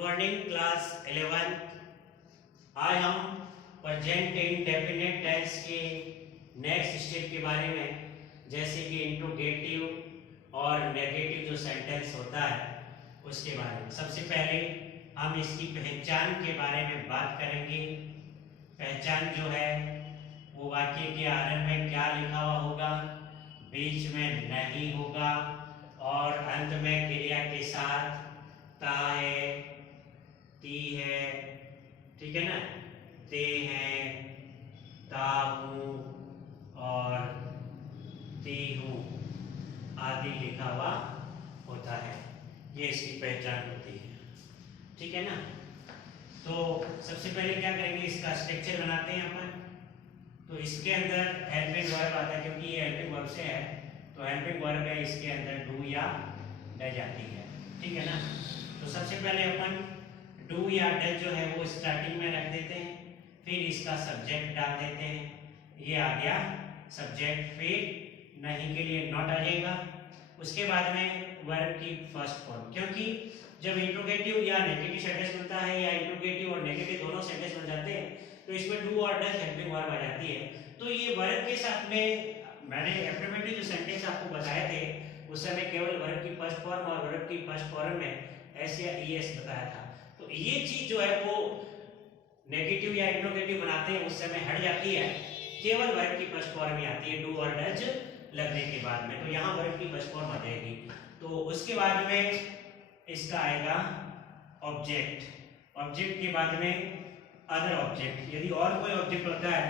Morning class 11। आज हम present indefinite tense के नेक्स्ट स्टेप के बारे में, जैसे कि इंट्रोगेटिव और नेगेटिव जो सेंटेंस होता है उसके बारे में। सबसे पहले हम इसकी पहचान के बारे में बात करेंगे। पहचान जो है वो वाक्य के आरंभ में क्या लिखा हुआ होगा, बीच में नहीं होगा और अंत में क्रिया के साथ ता है, ती है, ठीक है ना, ते हैं, ता हूँ और ती हूँ आदि लिखा हुआ होता है। ये इसकी पहचान होती है, ठीक है ना। तो सबसे पहले क्या करेंगे, इसका स्ट्रक्चर बनाते हैं अपन। तो इसके अंदर हेल्पिंग वर्ब आता है, क्योंकि ये हेल्पिंग वर्ब से है तो हेल्पिंग वर्ब है, इसके अंदर डू या डज आती है, ठीक है ना। तो सबसे पहले अपन डू या डज जो है वो स्टार्टिंग में रख देते हैं, फिर इसका सब्जेक्ट डाल देते हैं। ये आ गया सब्जेक्ट, फिर नहीं के लिए नॉट आ जाएगा। उसके बाद में वर्ब की फर्स्ट फॉर्म, क्योंकि जब इंट्रोगेटिव या नेगेटिव सेंटेंस बनता है या इंट्रोगेटिव और नेगेटिव दोनों सेंटेंस बन जाते हैं तो इसमें डू और डज हेल्पिंग वर्ब आ जाती है। तो ये वर्ब के साथ में मैंने एफर्मेटिव जो सेंटेंस आपको बताए थे उस समय केवल वर्ब की फर्स्ट फॉर्म और वर्ब की फर्स्ट फॉर्म में एस या ईएस बताया था। तो ये चीज जो है वो नेगेटिव या इंट्रोगेटिव बनाते हैं उस समय हट जाती है, केवल वर्ब की फर्स्ट फॉर्म ही आती है डू और डज लगने के बाद में। तो यहाँ वर्ब की फर्स्ट फॉर्म आ जाएगी। तो उसके बाद में इसका आएगा ऑब्जेक्ट। ऑब्जेक्ट के बाद में अदर ऑब्जेक्ट, यदि और कोई ऑब्जेक्ट होता है,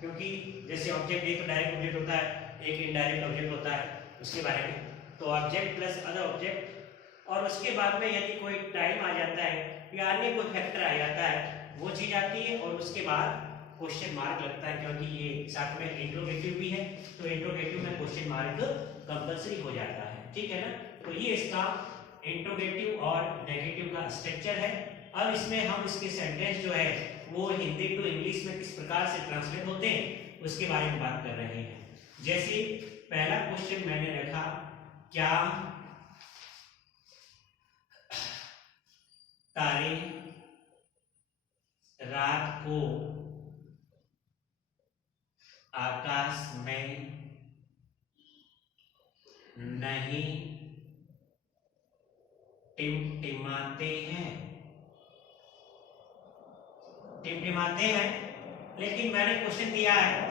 क्योंकि जैसे ऑब्जेक्ट एक डायरेक्ट ऑब्जेक्ट होता है, एक इनडायरेक्ट ऑब्जेक्ट होता है, उसके बारे में। तो ऑब्जेक्ट प्लस अदर ऑब्जेक्ट, और उसके बाद में यदि कोई टाइम आ जाता है या अन्य कोई फैक्टर आ जाता है वो चीज आती है, और उसके बाद क्वेश्चन मार्क लगता है, क्योंकि ये साथ में इंट्रोगेटिव भी है तो इंट्रोगेटिव में क्वेश्चन मार्क कंपल्सरी हो जाता है, ठीक है ना। तो ये इसका इंट्रोगेटिव और नेगेटिव का स्ट्रक्चर है। अब इसमें हम इसके सेंटेंस जो है वो हिंदी टू इंग्लिश में किस प्रकार से ट्रांसलेट होते हैं उसके बारे में बात कर रहे हैं। जैसे पहला क्वेश्चन मैंने रखा, क्या तारे रात को आकाश में नहीं टिमटिमाते हैं? टिमटिमाते हैं, लेकिन मैंने क्वेश्चन दिया है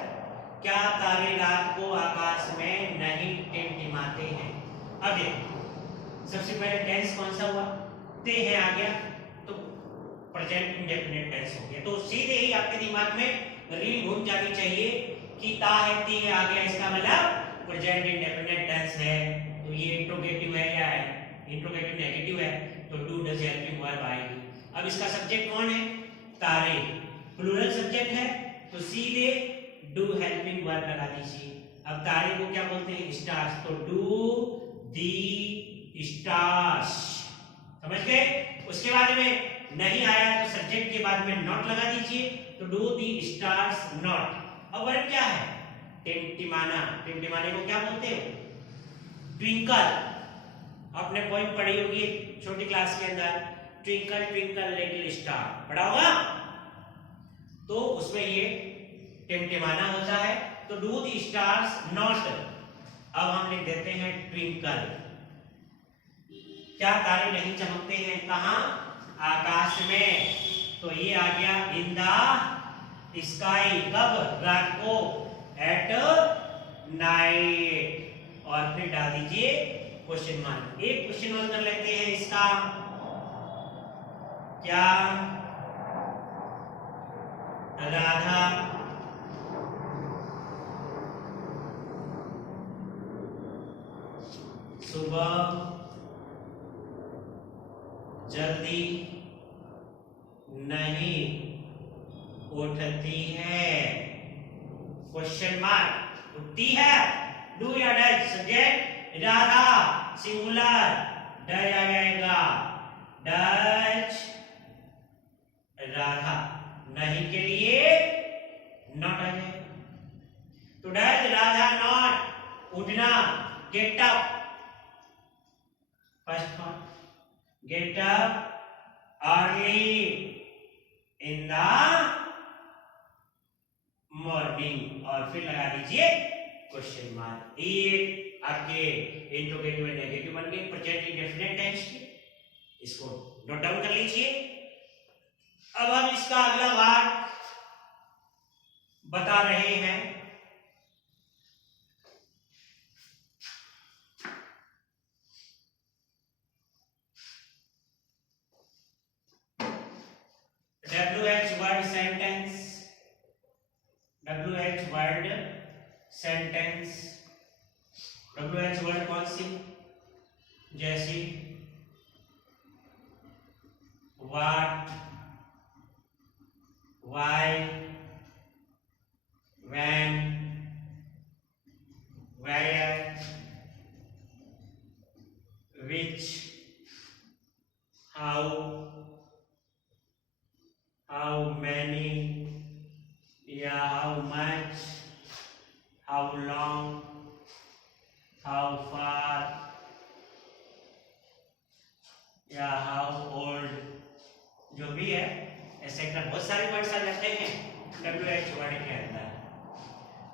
क्या तारे रात को आकाश में नहीं टिमटिमाते हैं। अब देखो, सबसे पहले टेंस कौन सा हुआ, ते है आ गया, तो प्रेजेंट इंडेफिनिट टेंस हो गया। तो सीधे ही आपके दिमाग में रील घूम जानी चाहिए कि ता है ती है आ गया, इसका मतलब प्रेजेंट इंडेफिनिट टेंस है। तो ये इंट्रोगेटिव है या है इंट्रोगेटिव नेगेटिव है, तो डू डज हेल्पिंग वर्ब आएगी। अब इसका सब्जेक्ट कौन है, तारे, प्लूरल सब्जेक्ट है तो सीधे डू हेल्पिंग वर्ब लगा दीजिए। अब तारे को क्या बोलते हैं, स्टार्स, तो डू दी स्टार्स, समझ गए। उसके बाद में नहीं आया तो सब्जेक्ट के बाद में नॉट लगा दीजिए, तो डू दी स्टार्स नॉट। अब वर्ब क्या है, टिमटिमाना। टिमटिमाने को क्या बोलते हो, ट्विंकल। आपने पॉइंट पढ़ी होगी छोटी क्लास के अंदर, ट्विंकल ट्विंकल लिटिल स्टार पढ़ा होगा, तो उसमें ये टिमटिमाना होता है। तो डू दी स्टार्स नॉट, अब हम लिख देते हैं ट्विंकल। क्या तारे नहीं चमकते हैं, कहां, आकाश में, तो ये आ गया इन द स्काई, कब, रात को, एट नाइट, और फिर डाल दीजिए क्वेश्चन मार्क। एक क्वेश्चन मार्क कर लेते हैं इसका, क्या राधा सुबह जल्दी नहीं उठती है, क्वेश्चन मार्क। उठती है, डू या does, subject Radha singular, does आ जाएगा, डज राधा, नहीं के लिए नॉट आ जाएगा। तो डज राधा नॉट उठना, get up, first form, get up interrogative and negative बन गए प्रेजेंट इंडेफिनिट टेंस के। इसको नोट डाउन कर लीजिए। अब हम इसका अगला भाग बता रहे हैं। WH word sentence, WH word sentence. WH word कौन सी? जैसे what, why, when, where, which, how, how many या how much, how long, how far या how old, जो भी है एक्सेट्रा बहुत सारे वर्ड्स आ जाते हैं WH वर्ड के अंदर।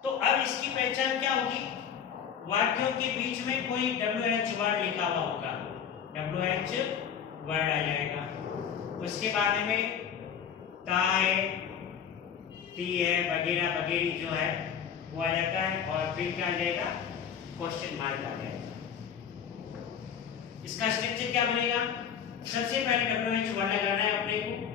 तो अब इसकी पहचान क्या होगी? वाक्यों के बीच में कोई WH वर्ड लिखा हुआ होगा, WH वर्ड आ जाएगा। उसके बाद में ता है, ती है, वगैरह वगैरह जो है वो आ जाता है, और फिर क्या आ जाएगा? क्वेश्चन मार्क आ जाएगा। इसका स्ट्रक्चर क्या बनेगा? सबसे पहले WH वर्ड लगाना है अपने को,